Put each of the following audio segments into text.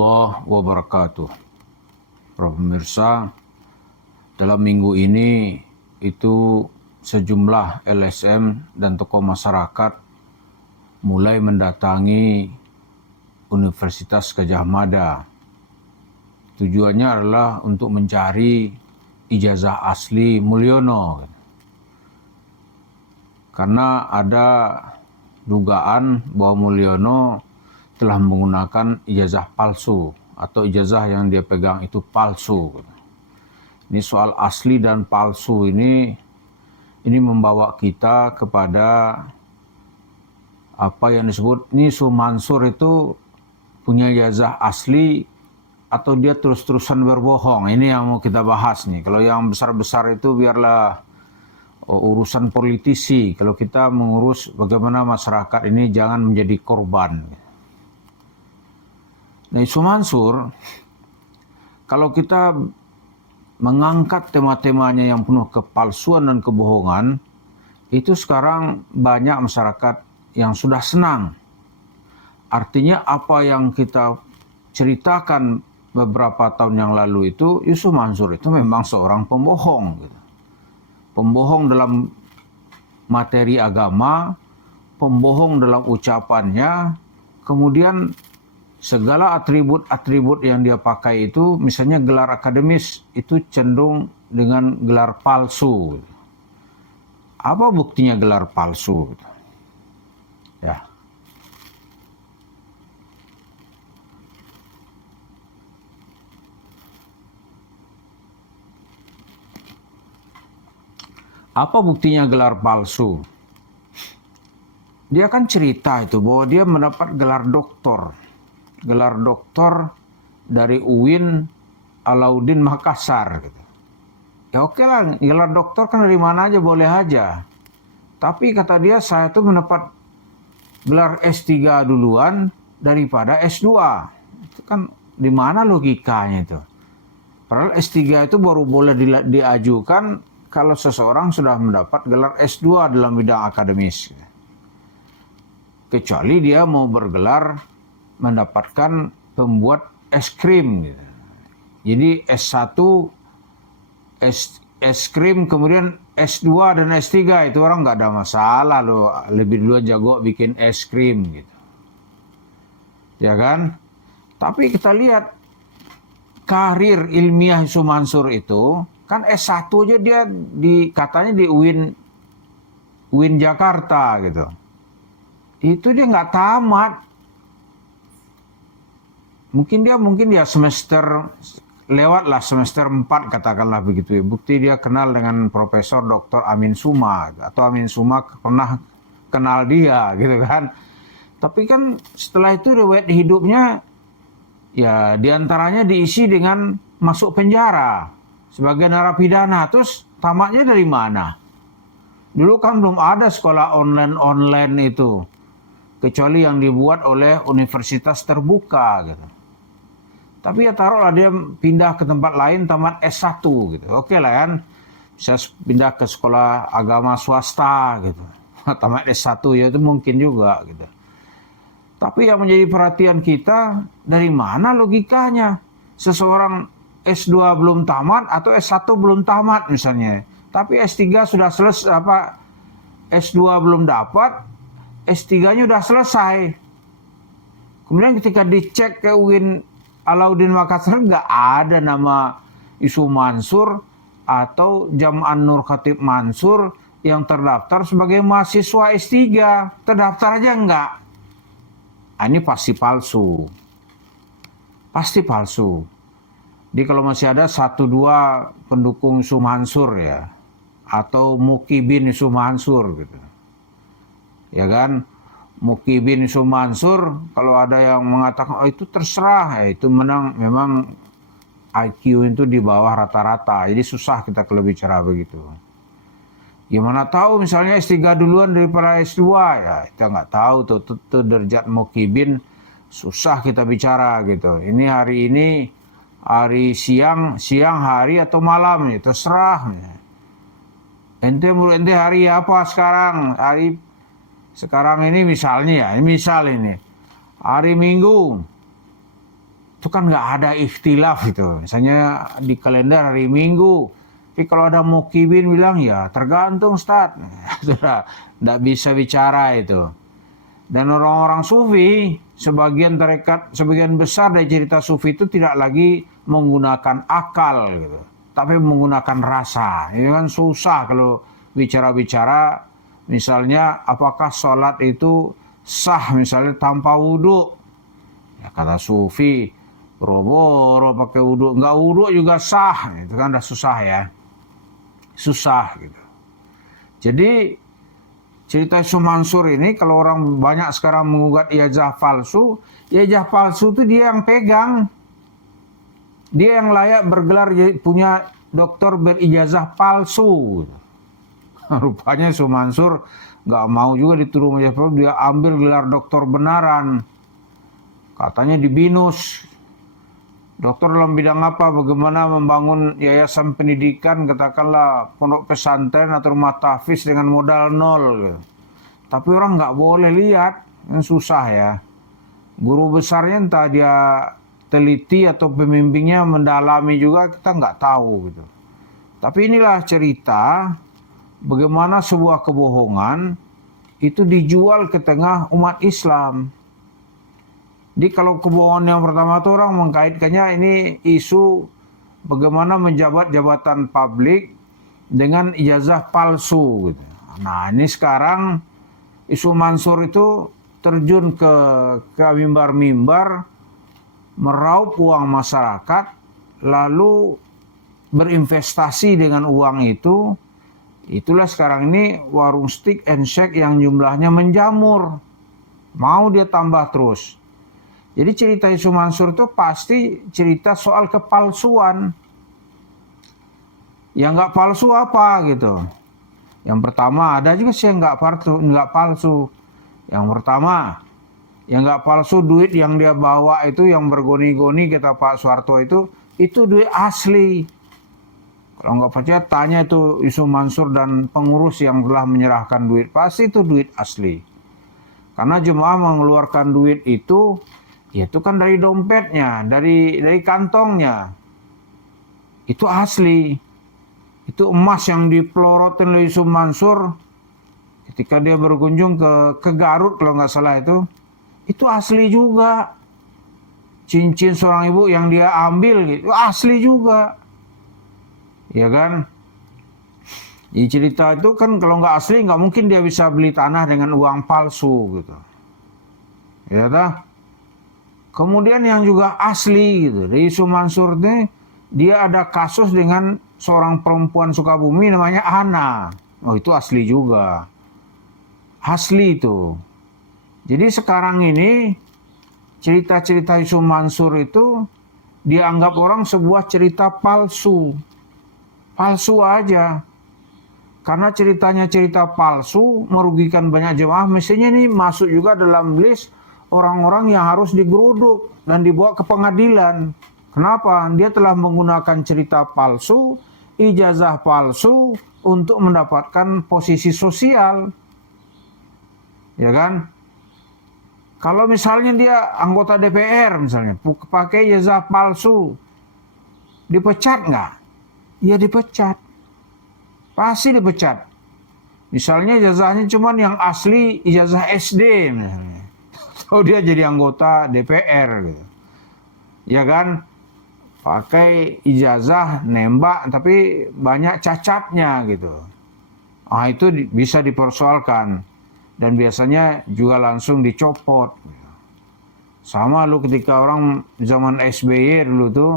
Allah wabarakatuh. Para pemirsa, dalam minggu ini itu sejumlah LSM dan tokoh masyarakat mulai mendatangi Universitas Gadjah Mada. Tujuannya adalah untuk mencari ijazah asli Mulyono. Karena ada dugaan bahwa Mulyono telah menggunakan ijazah palsu atau ijazah yang dia pegang itu palsu. Ini soal asli dan palsu ini membawa kita kepada apa yang disebut ini Mansur itu punya ijazah asli atau dia terus-terusan berbohong. Ini yang mau kita bahas nih. Kalau yang besar-besar itu biarlah urusan politisi. Kalau kita mengurus bagaimana masyarakat ini jangan menjadi korban. Nah, isu Mansur, kalau kita mengangkat tema-temanya yang penuh kepalsuan dan kebohongan, itu sekarang banyak masyarakat yang sudah senang. Artinya apa yang kita ceritakan beberapa tahun yang lalu itu, Yusuf Mansur itu memang seorang pembohong. Pembohong dalam materi agama, pembohong dalam ucapannya, kemudian segala atribut-atribut yang dia pakai itu, misalnya gelar akademis, itu cenderung dengan gelar palsu. Apa buktinya gelar palsu? Ya. Apa buktinya gelar palsu? Dia kan cerita itu bahwa dia mendapat gelar doktor. Gelar doktor dari UIN Alauddin Makassar. Gitu. Ya oke lah, gelar doktor kan dari mana aja boleh aja. Tapi kata dia saya tuh mendapat gelar S3 duluan daripada S2. Itu kan di mana logikanya itu? Padahal S3 itu baru boleh diajukan kalau seseorang sudah mendapat gelar S2 dalam bidang akademis. Kecuali dia mau bergelar mendapatkan pembuat es krim. Gitu. Jadi S1, es krim, kemudian S2 dan S3 itu orang nggak ada masalah loh. Lebih dulu jago bikin es krim gitu. Ya kan? Tapi kita lihat karir ilmiah Yusuf Mansur itu kan S1 aja dia katanya di UIN Jakarta gitu. Itu dia nggak tamat. Mungkin dia semester lewatlah semester 4 katakanlah begitu ya. Bukti dia kenal dengan Profesor Dr. Amin Suma atau Amin Suma pernah kenal dia gitu kan. Tapi kan setelah itu riwayat hidupnya ya diantaranya diisi dengan masuk penjara sebagai narapidana. Terus tamatnya dari mana? Dulu kan belum ada sekolah online itu. Kecuali yang dibuat oleh universitas terbuka gitu. Tapi ya taruhlah dia pindah ke tempat lain tamat S1 gitu. Oke lah kan. Bisa pindah ke sekolah agama swasta gitu. Tamat S1 ya itu mungkin juga gitu. Tapi yang menjadi perhatian kita dari mana logikanya? Seseorang S2 belum tamat atau S1 belum tamat misalnya. Tapi S3 sudah selesai S2 belum dapat, S3-nya sudah selesai. Kemudian ketika dicek ke UIN Alauddin Makassar nggak ada nama Yusuf Mansur atau Jam'an Nur Khatib Mansur yang terdaftar sebagai mahasiswa S3. Terdaftar aja enggak. Ini pasti palsu. Pasti palsu. Jadi kalau masih ada 1-2 pendukung Yusuf Mansur ya. Atau Mukibin Yusuf Mansur gitu. Ya kan? Mukibin Yusuf Mansur, kalau ada yang mengatakan, oh itu terserah, ya, itu memang IQ itu di bawah rata-rata, jadi susah kita kalau bicara begitu. Gimana tahu misalnya S3 duluan daripada S2, ya kita nggak tahu tuh derajat Mukibin, susah kita bicara gitu. Ini hari siang, hari atau malam, ya, terserah. Menurut ente hari apa sekarang? Sekarang ini misalnya ya, misal ini hari Minggu. itu kan nggak ada ikhtilaf itu. Misalnya di kalender hari Minggu, tapi kalau ada mukibin bilang ya tergantung Ustaz. Sudah nggak bisa bicara itu. Dan orang-orang sufi, sebagian besar dari cerita sufi itu tidak lagi menggunakan akal gitu, tapi menggunakan rasa. Ini kan susah kalau bicara-bicara, misalnya apakah sholat itu sah misalnya tanpa wudhu. Ya, kata sufi, boro-boro pakai wudhu, nggak wudhu juga sah, itu kan udah susah ya, susah gitu. Jadi cerita Yusuf Mansur ini, kalau orang banyak sekarang mengugat ijazah palsu itu dia yang pegang, dia yang layak bergelar punya doktor berijazah palsu. Rupanya Yusuf Mansur nggak mau juga dituduh ijazah palsu, dia ambil gelar doktor benaran, katanya di BINUS. Dokter dalam bidang apa? Bagaimana membangun yayasan pendidikan, katakanlah pondok pesantren atau rumah tahfiz dengan modal nol. Gitu. Tapi orang nggak boleh lihat, kan susah ya. Guru besarnya entah dia teliti atau pembimbingnya mendalami juga, kita nggak tahu gitu. Tapi inilah cerita bagaimana sebuah kebohongan itu dijual ke tengah umat Islam. Jadi kalau kebohongan yang pertama itu orang mengkaitkannya ini isu bagaimana menjabat jabatan publik dengan ijazah palsu. Gitu. Nah ini sekarang isu Mansur itu terjun ke mimbar-mimbar, meraup uang masyarakat, lalu berinvestasi dengan uang itu. Itulah sekarang ini warung steak and shake yang jumlahnya menjamur. Mau dia tambah terus. Jadi cerita Yusuf Mansur itu pasti cerita soal kepalsuan. Yang nggak palsu apa gitu. Yang pertama, ada juga sih yang nggak palsu. Yang pertama, yang nggak palsu duit yang dia bawa itu yang bergoni-goni kata Pak Soeharto itu duit asli. Kalau nggak percaya tanya itu Yusuf Mansur dan pengurus yang telah menyerahkan duit, pasti itu duit asli. Karena jemaah mengeluarkan duit itu kan dari dompetnya, dari kantongnya. Itu asli. Itu emas yang dipelorotin oleh Yusuf Mansur ketika dia berkunjung ke Garut kalau nggak salah itu asli juga. Cincin seorang ibu yang dia ambil gitu, asli juga. Ya kan? Jadi cerita itu kan kalau nggak asli nggak mungkin dia bisa beli tanah dengan uang palsu gitu. Ya dah. Kemudian yang juga asli gitu, dari Yusuf Mansur ini dia ada kasus dengan seorang perempuan Sukabumi namanya Ana. Oh itu asli juga. Asli itu. Jadi sekarang ini cerita-cerita Yusuf Mansur itu dianggap orang sebuah cerita palsu. Palsu aja. Karena ceritanya cerita palsu merugikan banyak jemaah, mestinya ini masuk juga dalam list orang-orang yang harus digeruduk dan dibawa ke pengadilan. Kenapa? Dia telah menggunakan cerita palsu, ijazah palsu untuk mendapatkan posisi sosial. Ya kan? Kalau misalnya dia anggota DPR misalnya, pakai ijazah palsu, dipecat nggak? Ya dipecat. Pasti dipecat. Misalnya ijazahnya cuma yang asli ijazah SD misalnya. Oh dia jadi anggota DPR gitu. Ya kan? Pakai ijazah nembak tapi banyak cacatnya gitu. Ah itu bisa dipersoalkan dan biasanya juga langsung dicopot. Sama lu ketika orang zaman SBY dulu tuh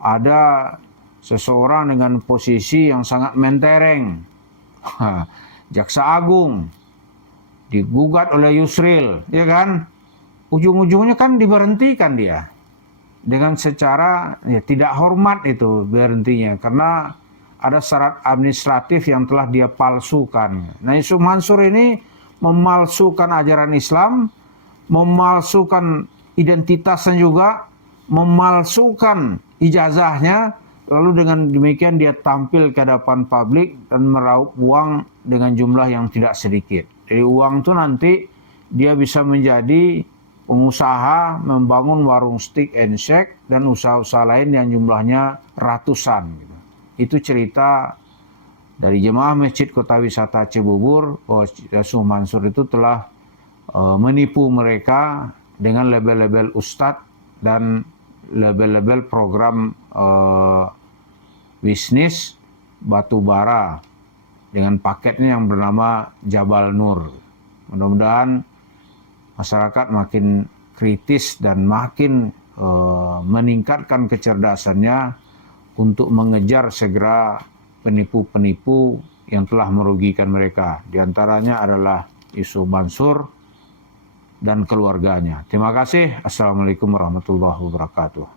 ada seseorang dengan posisi yang sangat mentereng. Jaksa Agung digugat oleh Yusril, ya kan? Ujung-ujungnya kan diberhentikan dia dengan secara ya tidak hormat itu berhentinya karena ada syarat administratif yang telah dia palsukan. Nah Yusuf Mansur ini memalsukan ajaran Islam, memalsukan identitasnya juga, memalsukan ijazahnya, lalu dengan demikian dia tampil ke hadapan publik dan meraup uang dengan jumlah yang tidak sedikit. Dari uang itu nanti dia bisa menjadi pengusaha membangun warung steak and shake dan usaha-usaha lain yang jumlahnya ratusan. Gitu. Itu cerita dari jemaah Masjid Kota Wisata Cibubur bahwa Yusuf Mansur itu telah menipu mereka dengan label-label ustadz dan label-label program bisnis batu bara dengan paketnya yang bernama Jabal Nur. Mudah-mudahan masyarakat makin kritis dan makin meningkatkan kecerdasannya untuk mengejar segera penipu-penipu yang telah merugikan mereka. Di antaranya adalah Yusuf Mansur dan keluarganya. Terima kasih. Assalamualaikum warahmatullahi wabarakatuh.